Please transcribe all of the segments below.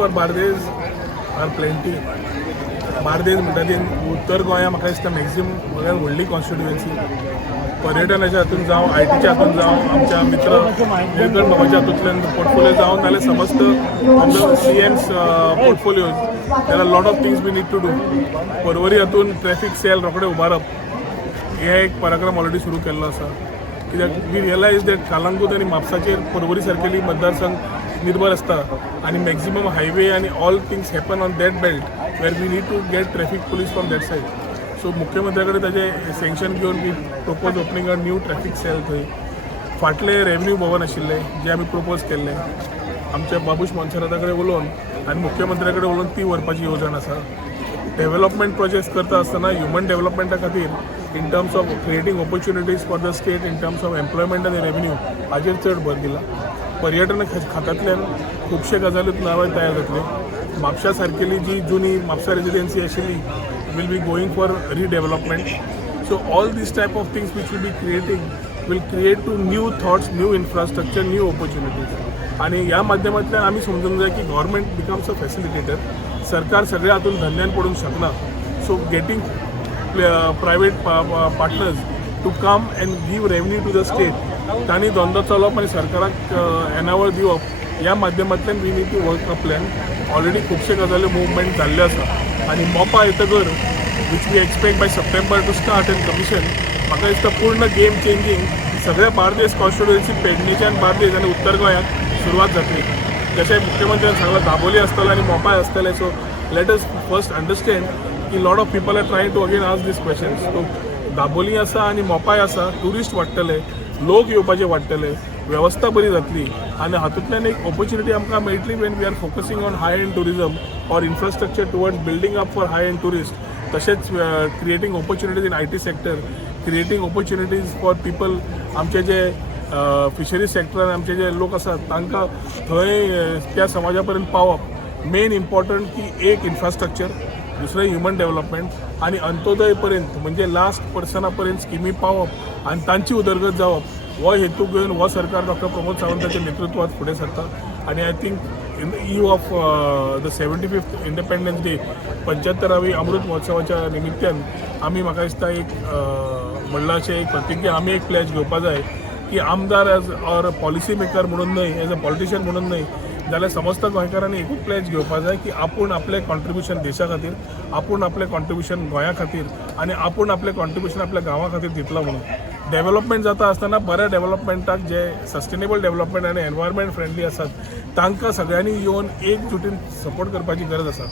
For Bardez are plenty. Bardez म्हणटा ती उत्तर गोंया म्हाका दिसता मॅक्झिमम सगळ्यात व्हडली कॉन्स्टिट्युएन्सी. पर्यटनाच्या हातून जावं, आयटीच्या हातून जावं, आमच्या मित्र निलकंठ बाबाच्या हातूंतल्यान पोर्टफोलियो जावन नाल्यार समस्त CM's portfolio there are lot of things we need to do. परवरी हातून ट्रॅफिक सेल रोखडे उबारप हे एक पराक्रम ऑलरेडी सुरू केल्लो आसा. कित्याक वी रियलायज दॅट कालांगूट आनी म्हापसाचेर परवरी सारकेली मतदारसंघ निर्भर असता आणि मॅक्झिमम हायवे आणि all things happen on that belt where we need to get traffic police from that side. So मुख्यमंत्र्याकडे ताजें सँक्शन घेवन we propose opening a new traffic cell थंय. फाटले रेवन्यू भवन आशिल्ले जे आमी प्रोपोज केल्ले आमच्या बाबूश मोन्सेराता कडेन उलोवन आनी मुख्यमंत्र्या कडेन उलोवन ती व्हरपाची येवजण आसा. डेव्हलपमेंट प्रोजेक्ट्स करता आसतना ह्युमन डेव्हलपमेंटा खातीर in terms of creating opportunities for the state in terms of employment आनी रेवन्यू हाजेर चड भर दिला. पर्यटन खात्यांतल्यान खुबशे गजाली नवे तयार जातले. म्हापशा सारकेली जी जुनी म्हापसा रेजिडेन्सी आशिल्ली will be going for redevelopment. So all this type of things which will be creating will create to new thoughts, new infrastructure, new opportunities. आणि ह्या माध्यमांतल्यान आमी समजूंक जाय की गव्हर्मेंट बिकम्स अ फॅसिलिटेटर. सरकार सगळ्या हातून धंद्यान पडूंक शकना. So getting private partners to come and give revenue to the state, तांणी धंदो चलोवप आनी सरकाराक येणावळ दिवप ह्या माध्यमांतल्यान we need to work a plan. Already खुबशे गजाली मुवमेंट जाल्ले आसा आनी मोपा येतकर which we expect by September to start and commission. म्हाका दिसता पूर्ण गेम चेंजींग सगळ्या बार्देस कॉन्स्टिट्युएन्सी पेडणेच्यान बार्देस आनी उत्तर गोंयांत सुरवात जातली. जशें मुख्यमंत्र्यान सांगलां दाबोली आसतले आनी मोपाय आसतले. So let us first understand की lot of people are trying to again ask these questions. So Dabolim आसा आनी मोपाय आसा, ट्युरिस्ट वाडटले, लोक येवपाचे वाडटले, वेवस्था बरी जातली आनी हातूंतल्यान एक ऑपॉर्च्युनिटी आमकां मेळटली when we are focusing on high end tourism or infrastructure towards building up for high end tourist. तशेंच creating opportunities in IT sector, creating opportunities for people. आमचे जे फिशरीज सेक्टरान आमचे जे लोक आसात तांकां थंय त्या समाजा पर्यंत पावप. मेन इम्पॉर्टंट की एक इन्फ्रास्ट्रक्चर, दुसरें ह्युमन डेव्हलपमेंट आनी अंत्योदय पर्यंत म्हणजे लास्ट पर्सना पर्यंत स्किमी पावप आनी तांची उदरगत जावप. हो हेतू घेवन हो सरकार डॉक्टर प्रमोद सावंताच्या नेतृत्वात फुडें सरता. आनी I think in the eve of the 75th independence day 75वी अमृत महोत्सवाच्या निमित्यान आमी म्हाका दिसता एक म्हणलां अशें एक प्रतिज्ञा आमी एक प्लेज घेवपा जाय की आमदार एज ऑर पॉलिसी मेकर म्हणून न्हय, एज अ पॉलिटिशियन म्हणून न्हय जाल्यार समस्त गोंयकारांनी एकूच प्लेज घेवपा जाय की आपूण आपलें कॉन्ट्रिब्युशन देशा खातीर, आपूण आपलें कॉन्ट्रिब्युशन गोंया खातीर आनी आपूण आपलें कॉन्ट्रिब्युशन आपल्या गांवा खातीर दितलो म्हणून. डेव्हलपमेंट जाता आसतना बऱ्या डेव्हलपमेंटाक जे सस्टेनेबल डेव्हलपमेंट आनी एनवायरमेंट फ्रेंडली आसात तांकां सगळ्यांनी येवन एकजुटीन सपोर्ट करपाची गरज आसा.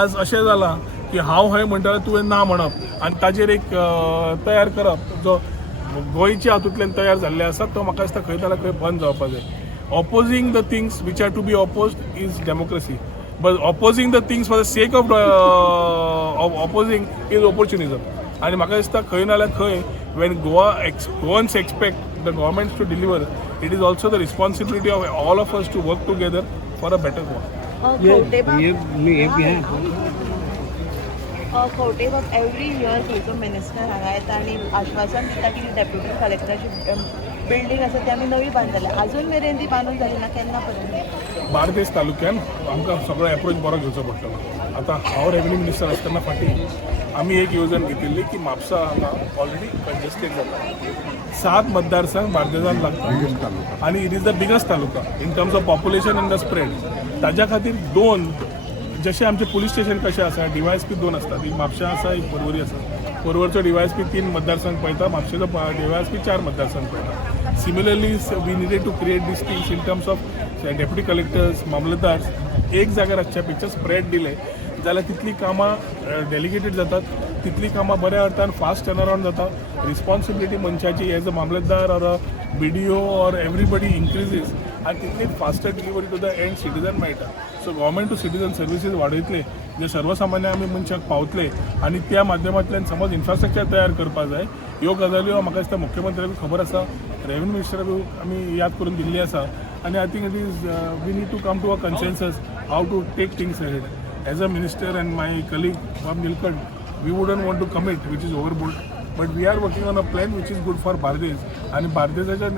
आज अशें जालां की हांव हय म्हणटा तुवें ना म्हणप आनी ताजेर एक तयार करप जो गोंयच्या हातूंतल्यान तयार जाल्ले आसा तो म्हाका दिसता खंय ना खंय बंद जावपाक जाय. Opposing the things which are to be opposed is democracy, but opposing the things for the sake of opposing is opportunism. आनी म्हाका दिसता खंय ना खंय when Goans expect the governments to deliver, it is also the responsibility of all of us to work together for a better Goa. खंवटेबाब every year खंयचो minister हांगा येता आनी आश्वासन दिता की डेप्युटी कलेक्टराची बिल्डींग आसा ती आमी नवी बांदतले. अजून मेरेन ती बांदून जाली ना. केन्ना पर्यंत बार्देस तालुक्यान आमकां सगळो एप्रोच बरो घेवचो पडटलो. आतां हांव रेवन्यू मिनिस्टर आसतना फाटीं आमी एक येवजण घेतिल्ली की म्हापसा हांगा ऑलरेडी कंजेस्टेड जाता. 7 मतदारसंघ बार्देजान लागता आनी it is the biggest taluka in terms of population end the spread. ताज्या खातीर 2 जशें आमचे पुलीस स्टेशन कशें आसा, DYSP 2 आसता, एक म्हापशा आसा एक परवरी आसा. परवरचो DYSP 3 मतदारसंघ पळयता, म्हापशेचो DYSP 4 मतदारसंघ पळयता. Similarly we needed to create these things in terms of deputy collectors, मामलतदार एक जाग्यार आसच्या पेक्षा स्प्रेड दिले जाल्यार तितली कामां डेलिगेटेड जातात, तितली कामां बऱ्या अर्थान फास्ट टर्न अरावंड जाता. रिस्पॉन्सिबिलिटी मनशाची as a mamlatdar or a BDO or everybody increases आनी तितली faster delivery to the end citizen मेळटा. So government to citizen services वाडयतले जे सर्वसामान्य आमी मनशाक पावतले आनी त्या माध्यमांतल्यान समज इन्फ्रास्ट्रक्चर तयार करपा जाय. ह्यो गजाल्यो म्हाका दिसता मुख्यमंत्र्याक खबर आसा, रेवन्यू मिनिस्टराक आमी याद करून दिल्ली आसा आनी I think it is we need to come to a consensus how to take things ahead. As a minister and my colleague from Nilkant, we wouldn't want to commit which is overboard, but we are working on a plan which is good for Bardes. आणि बार्देजाच्या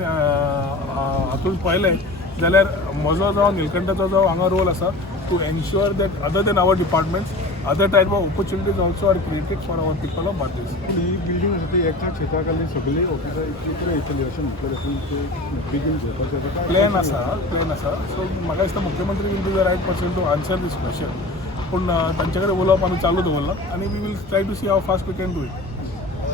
हातूंत पळयलें जाल्यार म्हजो जावं निलकंठाचो जो हांगा role आसा to ensure that other than our departments, other type of opportunities also are created for our people of Bardez. He building आसा ती एका क्षेत्राखाली सगळी ऑफिसां इतली येतली अशें म्हटलें देखून बेगीन घेवपाचें काय प्लॅन आसा सो म्हाका दिसता मुख्यमंत्री will be the right person to answer this question पूण तांचे कडेन उलोवप आमी चालू दवरला आनी we will try to see how fast we can do it.